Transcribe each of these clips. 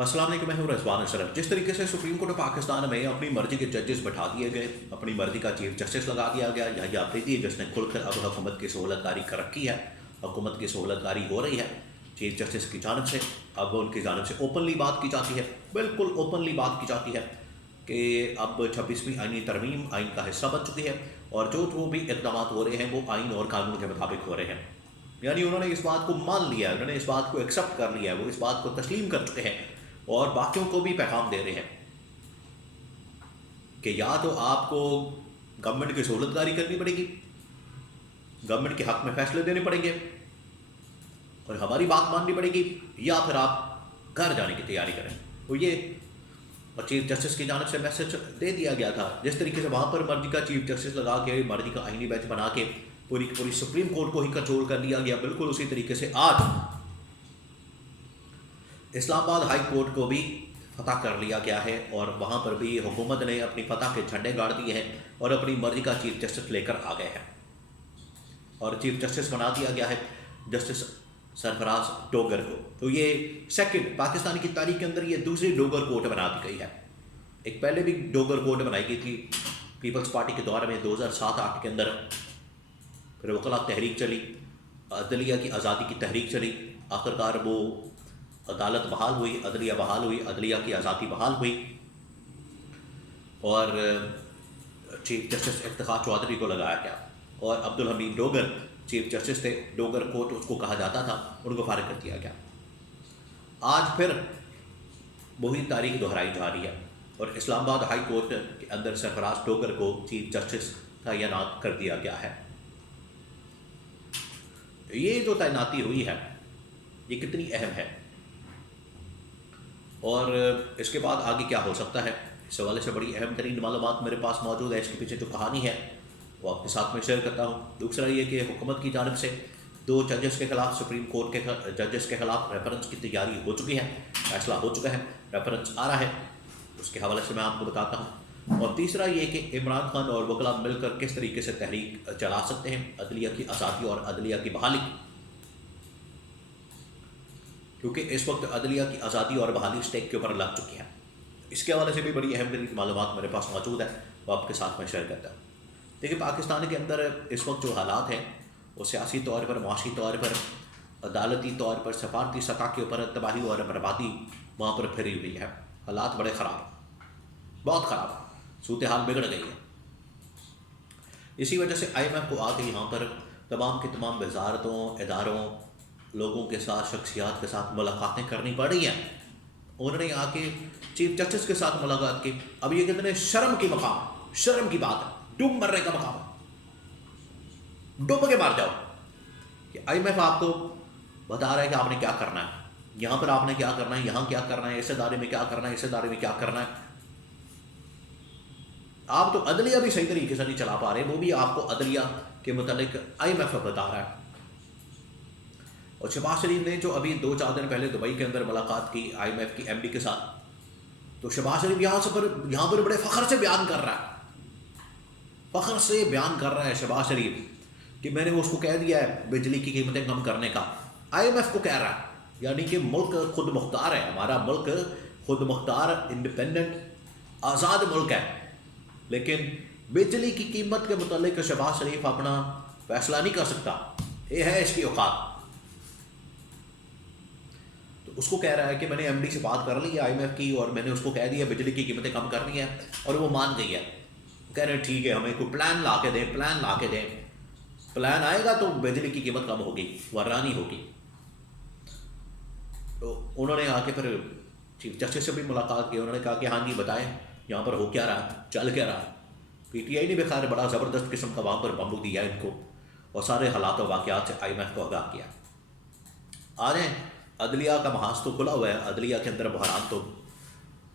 अस्सलाम वालेकुम, मैं हूं रिजवान अशरफ। जिस तरीके से सुप्रीम कोर्ट ऑफ पाकिस्तान में अपनी मर्जी के जजेस बैठा दिए गए, अपनी मर्जी का चीफ जस्टिस लगा दिया गया, यही आफरीदी जिसने खुलकर अब हुकूमत की सहूलतकारी कर रखी है। हुकूमत की सहूलतकारी हो रही है चीफ जस्टिस की जानब से। अब उनकी जानब से ओपनली बात की जाती है, बिल्कुल ओपनली बात की जाती है कि अब 26वीं आईनी तरमीम आइन का हिस्सा बन चुकी है और जो भी इकदाम हो रहे हैं वो आइन और कानून के मुताबिक हो रहे हैं। यानी उन्होंने इस बात को मान लिया है, उन्होंने इस बात को एक्सेप्ट कर लिया है, वो इस बात को तस्लीम कर चुके हैं और बाकियों को भी पैगाम दे रहे हैं कि या तो आपको गवर्नमेंट की सहूलतकारी करनी पड़ेगी, गवर्नमेंट के हक में फैसले देने पड़ेंगे और हमारी बात माननी पड़ेगी, या फिर आप घर जाने की तैयारी करें। तो ये और चीफ जस्टिस की जानब से मैसेज दे दिया गया था। जिस तरीके से वहाँ पर मर्जी का चीफ जस्टिस लगा के, मर्जी का आईनी बेंच बना के पूरी की पूरी सुप्रीम कोर्ट को ही कंट्रोल कर लिया गया, बिल्कुल उसी तरीके से आज इस्लामाबाद हाई कोर्ट को भी फतह कर लिया गया है और वहाँ पर भी हुकूमत ने अपनी फतह के झंडे गाड़ दिए हैं और अपनी मर्जी का चीफ जस्टिस लेकर आ गए हैं और चीफ जस्टिस बना दिया गया है जस्टिस सरफराज डोगर को। तो ये सेकंड पाकिस्तान की तारीख के अंदर ये दूसरी डोगर कोर्ट बना दी गई है। एक पहले भी डोगर कोर्ट बनाई गई थी पीपल्स पार्टी के दौर में 2007-8 के अंदर। फिर वकला तहरीक चली, अदलिया की आज़ादी की तहरीक चली, आखिरकार वो अदालत बहाल हुई, अदलिया बहाल हुई, अदलिया की आज़ादी बहाल हुई और चीफ जस्टिस इफ्तिखार चौधरी को लगाया गया और अब्दुल हमीद डोगर चीफ जस्टिस थे। डोगर कोर्ट उसको कहा जाता था, उनको फारिग कर दिया गया। आज फिर वही तारीख दोहराई जा रही है और इस्लामाबाद हाई कोर्ट के अंदर सरफराज डोगर को चीफ जस्टिस तैनात कर दिया गया है। ये जो तैनाती हुई है ये कितनी अहम है और इसके बाद आगे क्या हो सकता है, इस हवाले से बड़ी अहम तरीन मालूमात मेरे पास मौजूद है। इसके पीछे जो कहानी है वो आपके साथ में शेयर करता हूँ। दूसरा ये कि हुकूमत की जानब से 2 जजेस के खिलाफ, सुप्रीम कोर्ट के जजेस के खिलाफ रेफरेंस की तैयारी हो चुकी है, फैसला हो चुका है, रेफरेंस आ रहा है, उसके हवाले से मैं आपको बताता हूँ। और तीसरा ये कि इमरान खान और वकला मिलकर किस तरीके से तहरीक चला सकते हैं अदलिया की आज़ादी और अदलिया की बहाली, क्योंकि इस वक्त अदलिया की आज़ादी और बहाली स्टेक के ऊपर लग चुकी है। इसके हवाले से भी बड़ी अहम तरीन मालूमात मेरे पास मौजूद है, वो आपके साथ में शेयर करता हूँ। देखिए, पाकिस्तान के अंदर इस वक्त जो हालात हैं वो सियासी तौर पर, माशी तौर पर, अदालती तौर पर, सफारती सतह के ऊपर तबाही और बर्बादी वहाँ पर फिरी हुई है। हालात बड़े ख़राब, बहुत ख़राब, सूरत हाल बिगड़ गई है। इसी वजह से IMF को आके यहाँ पर तमाम की तमाम वजारतों, इदारों, लोगों के साथ, शख्सियात के साथ मुलाकातें करनी पड़ रही हैं। उन्होंने आके चीफ जस्टिस के साथ मुलाकात की। अब ये कितने शर्म की मकाम, शर्म की बात है, डूब मरने का मकाम, डूब के मार जाओ कि IMF आपको बता रहा है कि आपने क्या करना है, यहाँ पर आपने क्या करना है, यहाँ क्या करना है, इस इदारे में क्या करना है, इस इदारे में क्या करना है। आप तो अदलिया भी सही तरीके से नहीं चला पा रहे, वो भी आपको अदलिया के मुतालिक IMF बता रहा है। और शहबाज शरीफ ने जो अभी 2-4 दिन पहले दुबई के अंदर मुलाकात की IMF की MD के साथ, तो शहबाज शरीफ यहाँ पर बड़े फ़ख्र से बयान कर रहा है, फ़ख्र से बयान कर रहा है शहबाज शरीफ कि मैंने उसको कह दिया है बिजली की कीमतें कम करने का। IMF को कह रहा है, यानी कि मुल्क खुद मुख्तार है, हमारा मुल्क खुद मुख्तार, इंडिपेंडेंट, आज़ाद मुल्क है, लेकिन बिजली की कीमत के मुतालिक शहबाज शरीफ अपना फैसला नहीं कर सकता, ये है इसकी औकात। तो उसको कह रहा है कि मैंने MD से बात कर ली है IMF की और मैंने उसको कह दिया बिजली की कीमतें कम करनी है और वो मान गई है। कह रहे हैं ठीक है, हमें कोई प्लान ला के दें, प्लान ला के दें, प्लान आएगा तो बिजली की कीमत कम होगी, वरना नहीं होगी। तो उन्होंने आके फिर चीफ जस्टिस से भी मुलाकात की। उन्होंने कहा कि हाँ जी बताएं यहाँ पर हो क्या रहा है, चल क्या रहा है। PTI ने भी खैर बड़ा ज़बरदस्त किस्म का वहाँ पर बम्बू दिया इनको और सारे हालात और वाक़यात से IMF को आगाह किया। आ रहे हैं, अदलिया का महाज तो खुला हुआ है, अदलिया के अंदर बहरान तो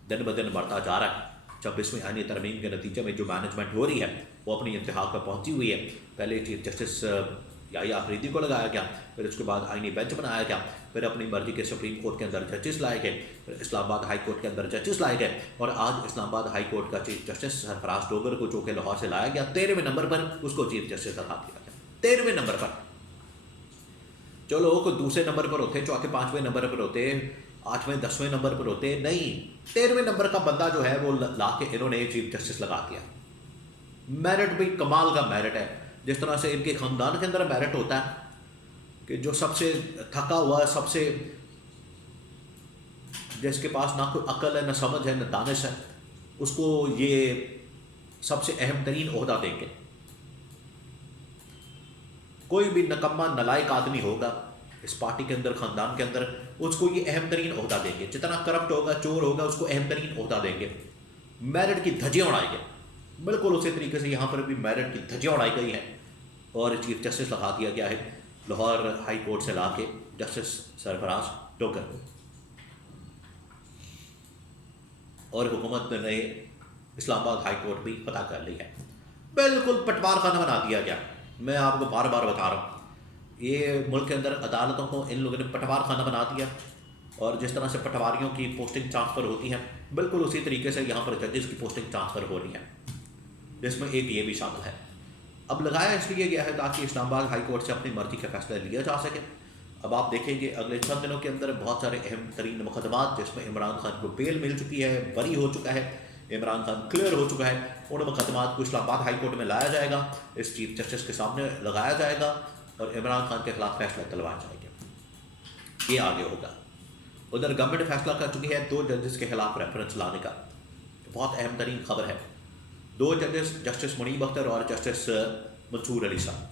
दिन ब दिन बढ़ता जा रहा है। 26वीं आईनी तरमीम के नतीजे में जो मैनेजमेंट हो रही है वो अपनी इंतहा पर पहुंची हुई है। पहले चीफ जस्टिस याहिया आफरीदी को लगाया गया, फिर उसके बाद आईनी बेंच बनाया गया, फिर अपनी मर्जी के सुप्रीम कोर्ट के अंदर जजेस लाए गए, फिर इस्लामाबाद हाई कोर्ट के अंदर जजेस लाए गए और आज इस्लामाबाद हाई कोर्ट का चीफ जस्टिस सरफराज डोगर को जो कि लाहौर से लाया गया 13वें नंबर पर, उसको चीफ जस्टिस लगा दिया गया 13वें नंबर पर। जो लोग दूसरे नंबर पर होते, चौथे 5वें नंबर पर होते, 8वें 10वें नंबर पर होते, नहीं 13वें नंबर का बंदा जो है वो ला के इन्होंने चीफ जस्टिस लगा दिया। मेरिट भी कमाल का मेरिट है। जिस तरह से इनके ख़ानदान के अंदर मेरिट होता है कि जो सबसे थका हुआ है, सबसे जिसके पास ना कोई अकल है, ना समझ है, ना दानिश है, उसको ये सबसे अहम तरीन ओहदा देंगे। कोई भी नकम्मा नलायक आदमी होगा इस पार्टी के अंदर, ख़ानदान के अंदर, उसको ये अहम तरीन ओहदा देंगे। जितना करप्ट होगा, चोर होगा, उसको अहम तरीन ओहदा देंगे, मेरिट की धज्जियाँ उड़ाएंगे। बिल्कुल उसी तरीके से यहाँ पर भी मेरिट की धज्जियाँ उड़ाई गई हैं और चीफ जस्टिस लगा दिया गया है लाहौर हाई कोर्ट से ला के जस्टिस सरफराज डोगर को। और हुकूमत ने इस्लामाबाद हाई कोर्ट भी पता कर ली है। बिल्कुल पटवार खाना बना दिया गया। मैं आपको बार बार बता रहा हूँ, ये मुल्क के अंदर अदालतों को इन लोगों ने पटवार खाना बना दिया। और जिस तरह से पटवारियों की पोस्टिंग ट्रांसफ़र होती है, बिल्कुल उसी तरीके से यहाँ पर जजेस की पोस्टिंग ट्रांसफ़र हो रही है, जिसमें एक ये भी शामिल है। अब लगाया इसलिए गया है ताकि इस्लामाबाद हाई कोर्ट से अपनी मर्जी का फैसला लिया जा सके। अब आप देखेंगे अगले चंद दिनों के अंदर बहुत सारे अहम तरीन मुकदमात, जिसमें इमरान खान को बेल मिल चुकी है, बरी हो चुका है, इमरान खान क्लियर हो चुका है, उन मुकदमात को इस्लामाबाद हाई कोर्ट में लाया जाएगा, इस चीफ जस्टिस के सामने लगाया जाएगा और इमरान खान के खिलाफ फैसला दिलवाया जाएगा। ये आगे होगा। उधर गवर्नमेंट फैसला कर चुकी है 2 जजेस के खिलाफ रेफरेंस लाने का। बहुत अहम तरीन खबर है। 2 जजेस, जस्टिस मुनीब अख्तर और जस्टिस मंसूर अली साहब,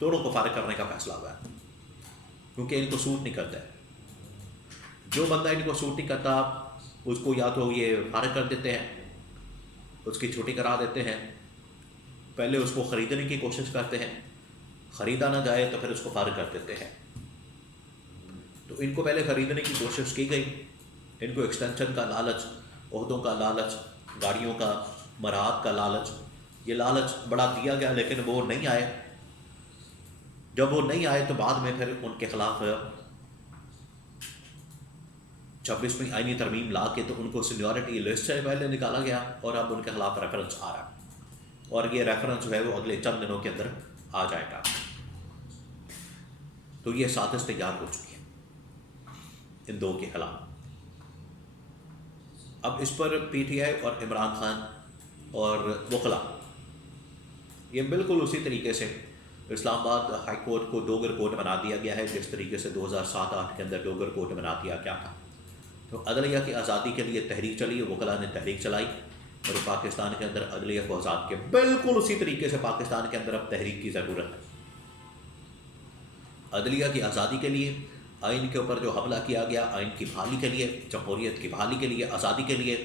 दोनों को फारिग करने का फैसला हुआ है, क्योंकि इनको सूट नहीं करता है। जो बंदा इनको सूट नहीं करता उसको या तो ये फारिग कर देते हैं, उसकी छुट्टी करा देते हैं, पहले उसको ख़रीदने की कोशिश करते हैं, ख़रीदा ना जाए तो फिर उसको फारिग कर देते हैं। तो इनको पहले ख़रीदने की कोशिश की गई, इनको एक्सटेंशन का लालच, ओहदों का लालच, गाड़ियों का, मराहत का लालच, ये लालच बड़ा दिया गया, लेकिन वो नहीं आए। जब वो नहीं आए तो बाद में फिर उनके खिलाफ 26वीं आईनी तरमीम ला के तो उनको सीनियरिटी लिस्ट से पहले निकाला गया और अब उनके खिलाफ रेफरेंस आ रहा है और ये रेफरेंस जो है वो अगले चंद दिनों के अंदर आ जाएगा। तो ये साजिश तैयार हो चुकी है इन 2 के खिलाफ। अब इस पर पीटीआई और इमरान खान और वकला, ये बिल्कुल उसी तरीके से इस्लामाबाद हाई कोर्ट को डोगर कोर्ट बना दिया गया है, जिस तरीके से 2007-8 के अंदर डोगर कोर्ट बना दिया गया था। तो अदलिया की आज़ादी के लिए तहरीक चली, वकला ने तहरीक चलाई और पाकिस्तान के अंदर अदलिया को आज़ाद किया। बिल्कुल उसी तरीके से पाकिस्तान के अंदर अब तहरीक की ज़रूरत है। अदलिया की आज़ादी के लिए, आइन के ऊपर जो हमला किया गया, आइन की बहाली के लिए, जमहूरियत की बहाली के लिए, आज़ादी के लिए,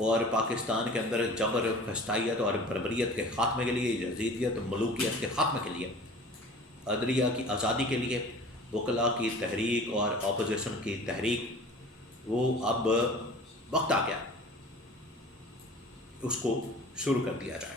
और पाकिस्तान के अंदर जबर, फस्तायत और बर्बरियत के ख़ात्मे के लिए, यजीदियत, मलूकियत के ख़ात्मे के लिए, अदलिया की आज़ादी के लिए, वकला की तहरीक और अपोजिशन की तहरीक, वो अब वक्त आ गया उसको शुरू कर दिया जाए।